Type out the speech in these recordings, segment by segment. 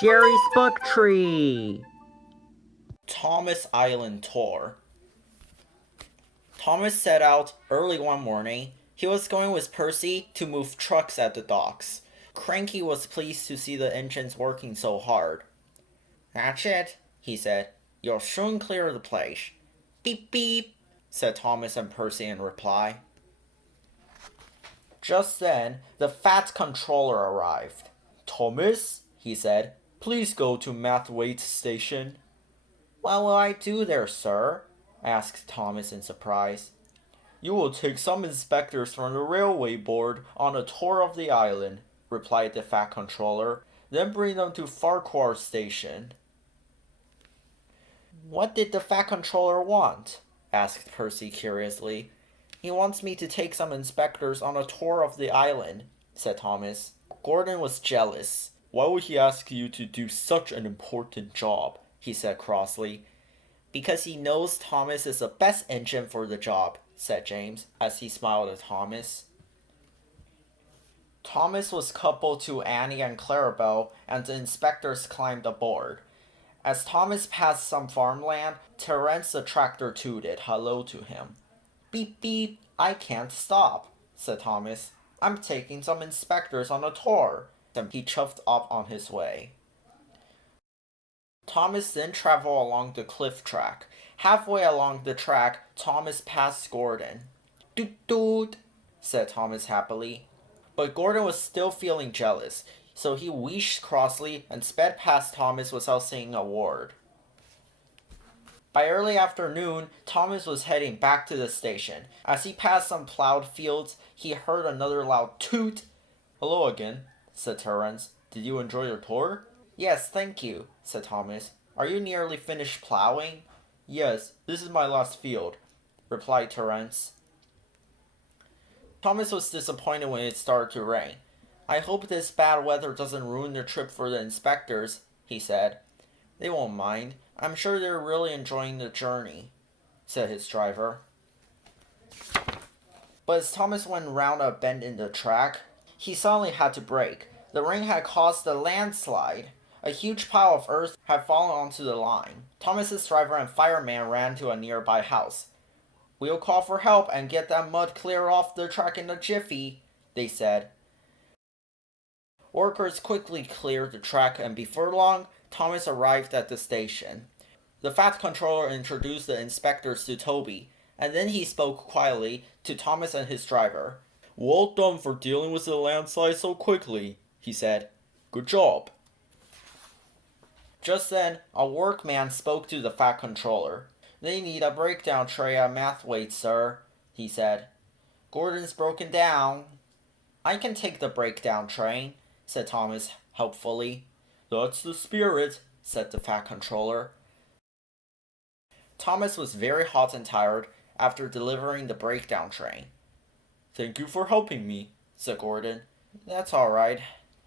Jerry's Book Tree. Thomas Island Tour. Thomas set out early one morning. He was going with Percy to move trucks at the docks. Cranky was pleased to see the engines working so hard. "That's it," he said. "You'll soon clear the place." "Beep beep," said Thomas and Percy in reply. Just then, the Fat Controller arrived. "Thomas," he said, "please go to Mathwaite Station." "What will I do there, sir?" asked Thomas in surprise. "You will take some inspectors from the railway board on a tour of the island," replied the Fat Controller. "Then bring them to Farquhar Station." "What did the Fat Controller want?" asked Percy curiously. "He wants me to take some inspectors on a tour of the island," said Thomas. Gordon was jealous. "Why would he ask you to do such an important job?" he said crossly. "Because he knows Thomas is the best engine for the job," said James, as he smiled at Thomas. Thomas was coupled to Annie and Clarabelle, and the inspectors climbed aboard. As Thomas passed some farmland, Terence the tractor tooted hello to him. "Beep beep, I can't stop," said Thomas. "I'm taking some inspectors on a tour." And he chuffed off on his way. Thomas then traveled along the cliff track. Halfway along the track, Thomas passed Gordon. "Doot doot," said Thomas happily. But Gordon was still feeling jealous, so he wheezed crossly and sped past Thomas without saying a word. By early afternoon, Thomas was heading back to the station. As he passed some plowed fields, he heard another loud toot. "Hello again," said Terence. "Did you enjoy your tour?" "Yes, thank you," said Thomas. "Are you nearly finished plowing?" "Yes, this is my last field," replied Terence. Thomas was disappointed when it started to rain. "I hope this bad weather doesn't ruin the trip for the inspectors," he said. "They won't mind. I'm sure they're really enjoying the journey," said his driver. But as Thomas went round a bend in the track, he suddenly had to brake. The rain had caused a landslide. A huge pile of earth had fallen onto the line. Thomas's driver and fireman ran to a nearby house. "We'll call for help and get that mud clear off the track in a jiffy," they said. Workers quickly cleared the track, and before long, Thomas arrived at the station. The Fat Controller introduced the inspectors to Toby, and then he spoke quietly to Thomas and his driver. "Well done for dealing with the landslide so quickly," he said. "Good job." Just then, a workman spoke to the Fat Controller. "They need a breakdown tray at Mathwaite, sir," he said. "Gordon's broken down." "I can take the breakdown train," said Thomas helpfully. "That's the spirit," said the Fat Controller. Thomas was very hot and tired after delivering the breakdown train. "Thank you for helping me," said Gordon. "That's all right,"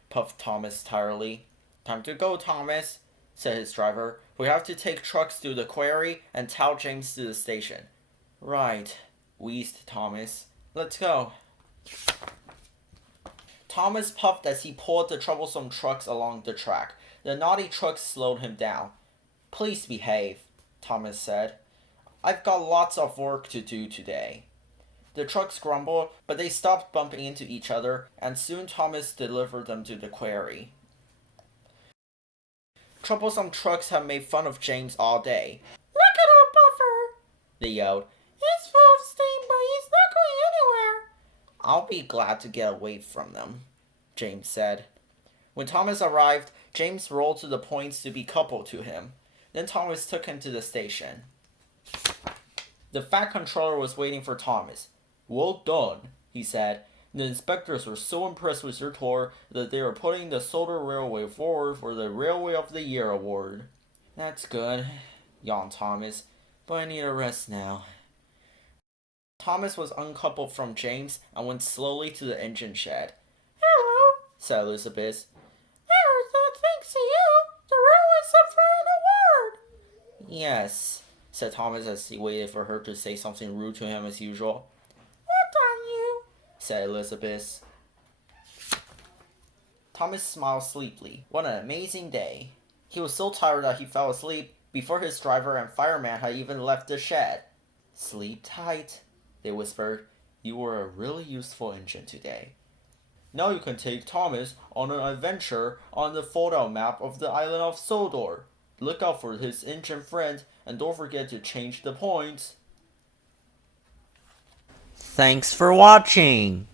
puffed Thomas tiredly. "Time to go, Thomas," said his driver. "We have to take trucks to the quarry and tow James to the station." "Right," wheezed Thomas. "Let's go." Thomas puffed as he pulled the troublesome trucks along the track. The naughty trucks slowed him down. "Please behave," Thomas said. "I've got lots of work to do today." The trucks grumbled, but they stopped bumping into each other, and soon Thomas delivered them to the quarry. Troublesome trucks had made fun of James all day. "Look at our buffer," they yelled. "He's full of steam, but he's not going anywhere." "I'll be glad to get away from them," James said. When Thomas arrived, James rolled to the points to be coupled to him. Then Thomas took him to the station. The Fat Controller was waiting for Thomas. "Well done," he said. "The inspectors were so impressed with your tour that they are putting the Solder Railway forward for the Railway of the Year award." "That's good," yawned Thomas, "but I need a rest now." Thomas was uncoupled from James and went slowly to the engine shed. "Hello," said Elizabeth. "I heard that thanks to you, the railway's up for an award." "Yes," said Thomas as he waited for her to say something rude to him as usual. "What on you?" said Elizabeth. Thomas smiled sleepily. What an amazing day. He was so tired that he fell asleep before his driver and fireman had even left the shed. Sleep tight, they whispered. You were a really useful engine today. Now you can take Thomas on an adventure on the fold-out map of the island of Sodor. Look out for his engine friend and don't forget to change the points. Thanks for watching.